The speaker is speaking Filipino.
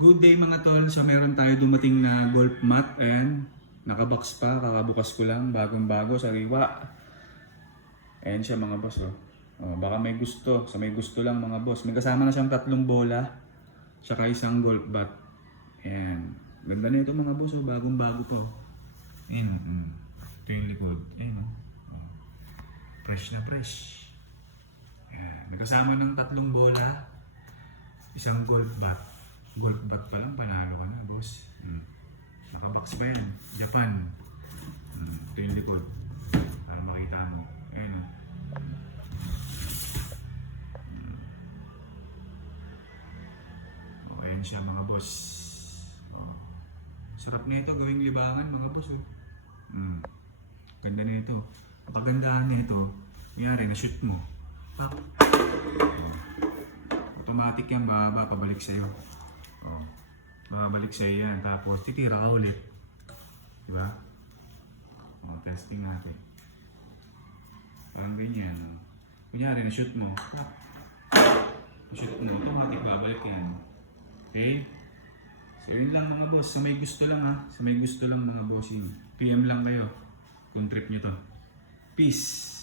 Good day mga tol. So meron tayo dumating na golf mat and nakabox pa. Kakabukas ko lang. Bagong-bago. Sariwa. Ayan siya mga boss. Oh. Oh, baka may gusto. So may gusto lang mga boss. May kasama na siyang 3 bola. Tsaka isang golf bat. Ayan. Ganda na ito mga boss. Oh. Bagong-bago to. Ayan. Ito yung likod. Ayan. Oh. Fresh na fresh. Ayan. May kasama ng 3 bola. Isang golf bat. Golf bat pa lang, panalo ka na, boss. Nakabox pa yan. Japan. Ito yung likod. Para makita mo. Ayan o. Ayan siya mga boss. Sarap na ito gawing libangan mga boss. Ganda na ito. Ang kagandahan na ito, nangyari na-shoot mo. Pak. Automatic yan, bababa, pabalik sa'yo. Makabalik sa'yo yan, tapos titira ka ulit. Diba? Testing natin. Parang ganyan. Kunyari, na-shoot mo. Na-shoot mo, automatic babalik yan. Okay? So yun lang mga boss. Sa may gusto lang ha. Sa may gusto lang mga bossing. PM lang kayo kung trip nyo to. Peace!